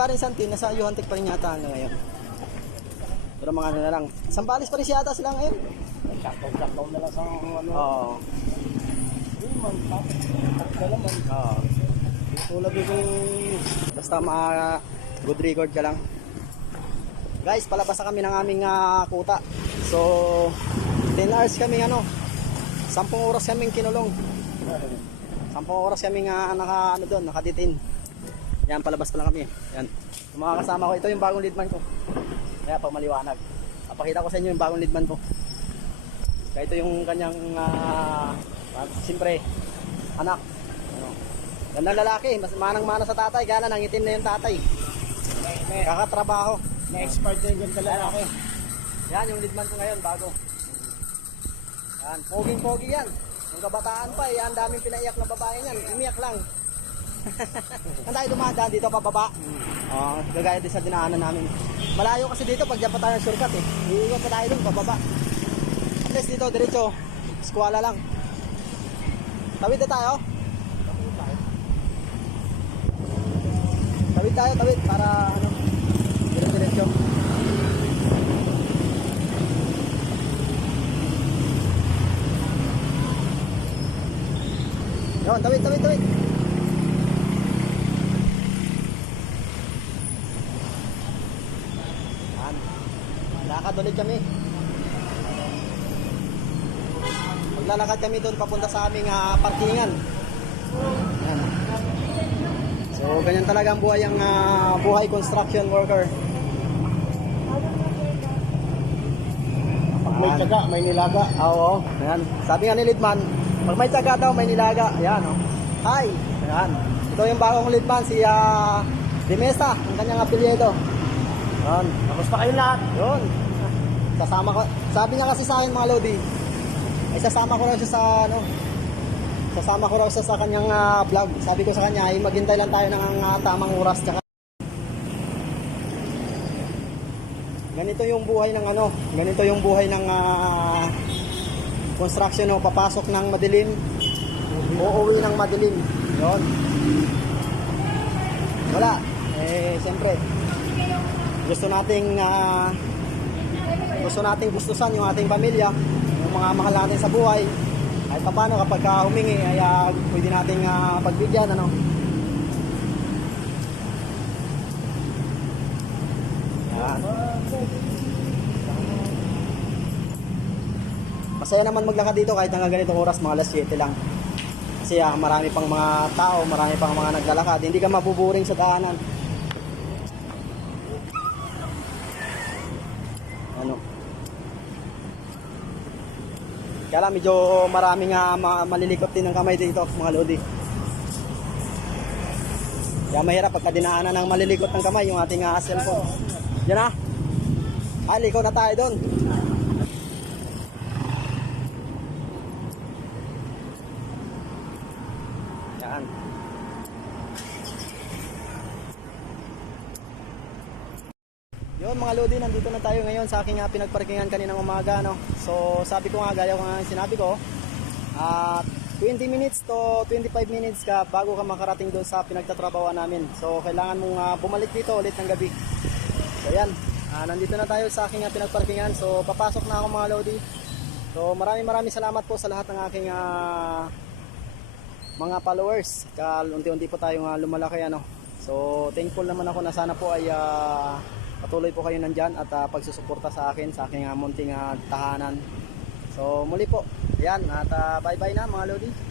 parin Santi, nasa Yuhantik pa rin yata hanggang ngayon. Pero mga ano na lang. Sambales pa rin siya yata sila ngayon. Saktaw-saktaw na lang sa ano. Oo. Yun man, tapos naman. Oo. Tulad ito Basta mga good record ka lang. Guys, palabas na kami ng aming ah, kuta. So, 10 hours kami ano. 10 oras kaming kinulong. 10 oras kaming uh, naka ano doon, nakaditin. Yan, palabas pa lang kami. Yan. Yung mga kasama ko, ito yung bagong leadman ko. Kaya pag maliwanag. Papakita ko sa inyo yung bagong leadman ko. Kaya ito yung kanyang, uh, siyempre, anak. Ano. Gandang lalaki, mas manang-mana sa tatay, gana nangitim na yung tatay. Kakatrabaho. Na-expert din yung lalaki. Yan, yung leadman ko ngayon, bago. Yan, poging-pogi yan. Yung kabataan pa, eh, ang daming pinaiyak na babae niyan. Umiyak lang. Ang tayo dumadaan dito pababa. Oo, gagaya din sa dinaanan namin. Malayo kasi dito pag dyan pa tayo ng shortcut eh. Iiwan pa tayo dun, pababa. At least dito, diretso. Skwala lang. Tawid na tayo. Tawid tayo, tawid para ano, dire-diretso. Yun, tawid, tawid, tawid. Yan. Ulit kami. Maglalakad kami doon papunta sa aming ah, parkingan. Yan. So, ganyan talaga ang buhay ang ah, buhay construction worker. Pag may tsaga, may nilaga. Oo, ayan. Sabi nga ni Lidman, pag may tsaga daw, may nilaga. Ayan, oh. Hi! Ayan. Ito yung bagong Lidman, si uh, Dimesa, ang kanyang apelyido. Ayan. Pa kayo lahat. Yun. Sasama ko. Sabi niya kasi sa akin mga Lodi, ay sasama ko raw siya sa ano, sasama ko raw siya sa kanyang ah, vlog. Sabi ko sa kanya, ay maghintay lang tayo ng ah, tamang oras. Tsaka ganito yung buhay ng ano, ganito yung buhay ng ah, construction no, papasok ng madilim, uuwi ng madilim. Yon. Wala. Eh, siyempre, gusto nating ah, gusto nating gustusan yung ating pamilya, yung mga mahal natin sa buhay. Kahit pa paano kapag ka humingi ay ah, pwede nating ah, pagbigyan ano. Yan. Masaya naman maglakad dito kahit hanggang ganitong oras, mga alas 7 lang. Kasi ah, marami pang mga tao, marami pang mga naglalakad. Hindi ka mabuburing sa daanan. Kaya lang, medyo maraming nga ma- malilikot din ng kamay dito, mga lodi. Kaya mahirap pagka dinaanan ng malilikot ng kamay yung ating uh, cellphone. Yan na. Ah, liko na tayo doon. Yan. Yun mga Lodi, nandito na tayo ngayon sa aking uh, pinagparkingan kaninang umaga. No? So sabi ko nga, gaya ko nga sinabi ko, at 20 minutes to 25 minutes ka bago ka makarating doon sa pinagtatrabawan namin. So kailangan mong ah, bumalik dito ulit ng gabi. So yan, Ah, nandito na tayo sa aking uh, pinagparkingan. So papasok na ako mga Lodi. So maraming maraming salamat po sa lahat ng aking ah, mga followers. Unti-unti po tayong ah, lumalaki ano. So thankful naman ako na sana po ay ah, patuloy po kayo nandyan at ah, pagsusuporta sa akin sa aking ah, munting ah, tahanan. So muli po, yan at ah, bye bye na mga Lodi.